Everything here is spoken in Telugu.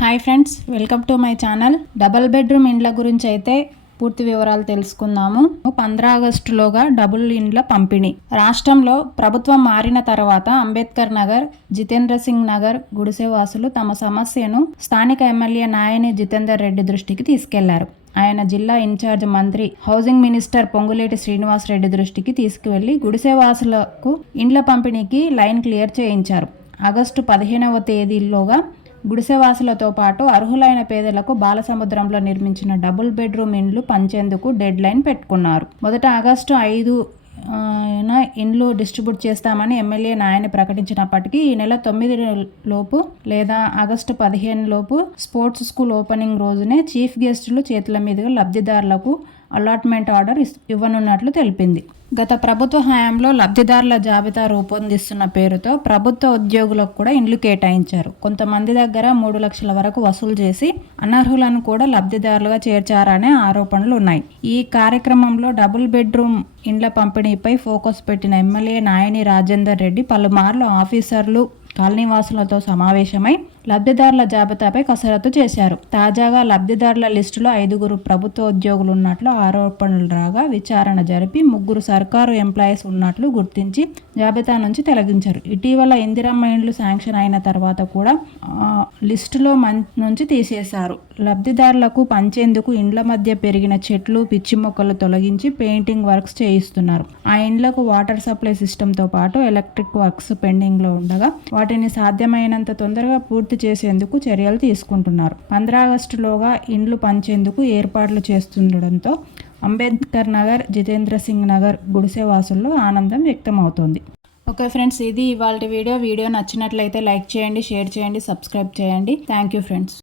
Hi friends welcome to my channel. Double bedroom ఇండ్ల గురించి అయితే పూర్తి వివరాలు తెలుసుకుందాము. పంద్రా ఆగస్టులోగా డబుల్ ఇండ్ల పంపిణీ. రాష్ట్రంలో ప్రభుత్వం మారిన తర్వాత అంబేద్కర్ నగర్ జితేంద్ర సింగ్ నగర్ గుడిసెవాసులు తమ సమస్యను స్థానిక ఎమ్మెల్యే నాయని జితేందర్ రెడ్డి దృష్టికి తీసుకెళ్ళారు. ఆయన జిల్లా ఇన్ఛార్జ్ మంత్రి హౌసింగ్ మినిస్టర్ పొంగులేటి శ్రీనివాస్ రెడ్డి దృష్టికి తీసుకువెళ్ళి గుడిసెవాసులకు ఇండ్ల పంపిణీకి లైన్ క్లియర్ చేయించారు. ఆగస్టు పదిహేనవ తేదీలోగా గుడిసెవాసులతో పాటు అర్హులైన పేదలకు బాలసముద్రంలో నిర్మించిన డబుల్ బెడ్రూమ్ ఇండ్లు పంచేందుకు డెడ్ లైన్ పెట్టుకున్నారు. మొదట ఆగస్టు ఐదు ఇండ్లు డిస్ట్రిబ్యూట్ చేస్తామని ఎమ్మెల్యే నాయని ప్రకటించినప్పటికీ ఈ నెల తొమ్మిది లోపు లేదా ఆగస్టు పదిహేను లోపు స్పోర్ట్స్ స్కూల్ ఓపెనింగ్ రోజునే చీఫ్ గెస్టులు చేతుల మీదుగా లబ్ధిదారులకు అలాట్మెంట్ ఆర్డర్ ఇవ్వనున్నట్లు తెలిపింది. గత ప్రభుత్వ హయాంలో లబ్ధిదారుల జాబితా రూపొందిస్తున్న పేరుతో ప్రభుత్వ ఉద్యోగులకు కూడా ఇండ్లు కేటాయించారు. కొంతమంది దగ్గర మూడు లక్షల వరకు వసూలు చేసి అనర్హులను కూడా లబ్ధిదారులుగా చేర్చారనే ఆరోపణలు ఉన్నాయి. ఈ కార్యక్రమంలో డబుల్ బెడ్రూమ్ ఇండ్ల పంపిణీపై ఫోకస్ పెట్టిన ఎమ్మెల్యే నాయని రాజేందర్ రెడ్డి పలుమార్లు ఆఫీసర్లు కాలనీవాసులతో సమావేశమై లబ్ధిదారుల జాబితాపై కసరత్తు చేశారు. తాజాగా లబ్ధిదారుల లిస్టులో ఐదుగురు ప్రభుత్వ ఉద్యోగులు ఉన్నట్లు ఆరోపణలు రాగా విచారణ జరిపి ముగ్గురు సర్కారు ఎంప్లాయీస్ ఉన్నట్లు గుర్తించి జాబితా నుంచి తొలగించారు. ఇటీవల ఇందిరమ్మ ఇండ్లు శాంక్షన్ అయిన తర్వాత కూడా లిస్టులో మం నుంచి తీసేశారు. లబ్ధిదారులకు పంచేందుకు ఇండ్ల మధ్య పెరిగిన చెట్లు పిచ్చి మొక్కలు తొలగించి పెయింటింగ్ వర్క్స్ చేయిస్తున్నారు. ఆ ఇండ్లకు వాటర్ సప్లై సిస్టంతో పాటు ఎలక్ట్రిక్ వర్క్స్ పెండింగ్లో ఉండగా వాటిని సాధ్యమైనంత తొందరగా పూర్తి చేసేందుకు చర్యలు తీసుకుంటున్నారు. పంద్రా ఆగస్టులోగా ఇండ్లు పంచేందుకు ఏర్పాట్లు చేస్తుండడంతో అంబేద్కర్ నగర్ జితేంద్ర సింగ్ నగర్ గుడిసెవాసుల్లో ఆనందం వ్యక్తమవుతోంది. ఓకే ఫ్రెండ్స్ ఇది ఇవాళ వీడియో. వీడియో నచ్చినట్లయితే లైక్ చేయండి షేర్ చేయండి సబ్స్క్రైబ్ చేయండి. Thank you friends.